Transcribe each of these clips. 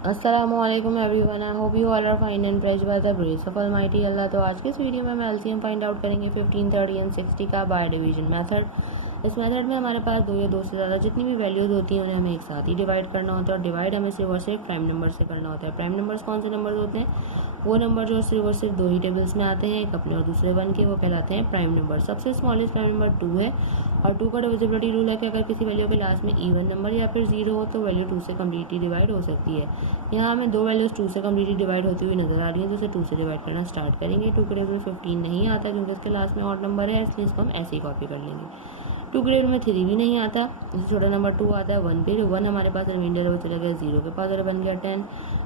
अस्सलामुअलैकुम everyone, I hope you all are fine and blessed by the grace of almighty अल्लाह। तो आज के इस वीडियो में हम एलसीएम फाइंड आउट करेंगे 15, 30 एंड 60 का बाय डिवीजन मेथड। इस मेथड में हमारे पास दो या दो से ज़्यादा जितनी भी वैल्यूज होती हैं उन्हें हमें एक साथ ही डिवाइड करना होता है और डिवाइड हमें सिर्फ और सिर्फ प्राइम नंबर से करना होता है। प्राइम नंबर्स कौन से नंबर होते हैं? वो नंबर जो सिर्फ और सिर्फ दो ही टेबल्स में आते हैं, एक अपने और दूसरे वन के, वो कहलाते हैं प्राइम नंबर। सबसे स्मॉलेस्ट प्राइम नंबर 2 है और 2 का डिविजिबिलिटी रूल है कि अगर किसी वैल्यू के लास्ट में इवन नंबर या फिर 0 हो तो वैल्यू 2 से कम्प्लीटली डिवाइड हो सकती है। यहाँ हमें दो वैल्यूज 2 से कम्प्लीटली डिवाइड होती हुई नजर आ रही है, जिसे 2 से डिवाइड करना स्टार्ट करेंगे। 2 के टेबल में 15 नहीं आता क्योंकि इसके लास्ट में ऑड नंबर है, इसलिए इसको हम ऐसे ही कॉपी कर लेंगे। 2 के टेबल में 3 भी नहीं आता, इससे छोटा नंबर 2 आता है 1 पे। 1 हमारे पास रिमाइंडर है वो चला गया 0 के पास और बन गया 10।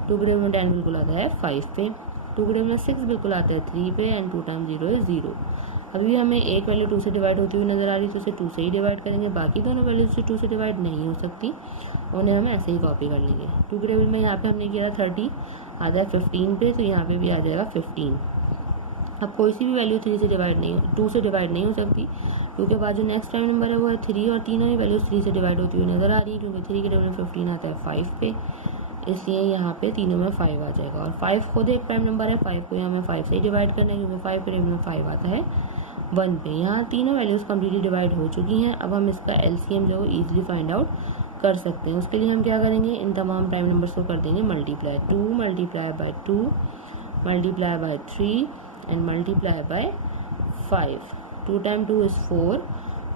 2 के टेबल में 10 बिल्कुल आता है 5 पे। 2 के टेबल में 6 बिल्कुल आता है 3 पे एंड 2 टाइम 0 इज 0। अभी भी हमें एक वैल्यू 2 से डिवाइड होती हुई नजर आ रही है, तो उसे 2 से ही डिवाइड करेंगे। बाकी दोनों वैल्यूज से 2 से डिवाइड नहीं हो सकती, उन्हें हम ऐसे ही कॉपी कर लेंगे। 2 के टेबल में यहाँ पे हमने किया 30 आता है 15 पे, तो यहाँ पे भी आ जाएगा 15। अब कोई सी भी वैल्यू 2 से डिवाइड नहीं हो सकती क्योंकि बाद जो नेक्स्ट प्राइम नंबर है वो है 3 और तीनों ही वैल्यूज 3 से डिवाइड होती हुई नजर आ रही है क्योंकि 3 के टेबल में 15 आता है 5 पे, इसलिए यहाँ पे तीनों में 5 आ जाएगा। और 5 खुद एक प्राइम नंबर है, 5 को हमें 5 से ही डिवाइड करना है क्योंकि 5 के टेबल में 5 आता है 1 पे। यहाँ तीनों वैल्यूज कम्प्लीटली डिवाइड हो चुकी हैं। अब हम इसका एलसीएम जो इजीली फाइंड आउट कर सकते हैं। उसके लिए हम क्या करेंगे, इन तमाम प्राइम नंबर्स को कर देंगे multiply. 2 multiply by 2 multiply by 3 and multiply by 5। 2 time 2 is 4,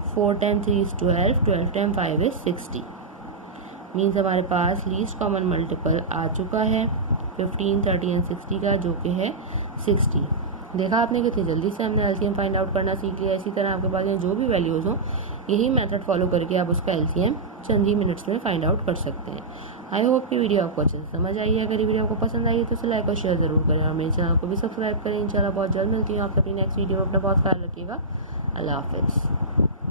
4 time 3 is 12, 12 time 5 is 60। Means हमारे पास लीस्ट कॉमन मल्टीपल आ चुका है 15, 30 एंड 60 का, जो कि है 60। देखा आपने कितनी जल्दी से हमने एलसीएम फाइंड आउट करना सीख लिया। इसी तरह आपके पास जो भी वैल्यूज हो, यही मेथड फॉलो करके आप उसका एलसीएम चंद ही मिनट्स में फाइंड आउट कर सकते हैं। आई होप कि वीडियो आपको अच्छे से समझ आई है। अगर ये वीडियो आपको पसंद आई है तो इसे लाइक और शेयर जरूर करें और मेरे चैनल को भी सब्सक्राइब करें। इंशाल्लाह बहुत जल्द मिलती हूँ आपसे अपनी नेक्स्ट वीडियो में। अपना बहुत ख्याल रखिएगा। अल्लाह हाफिज़।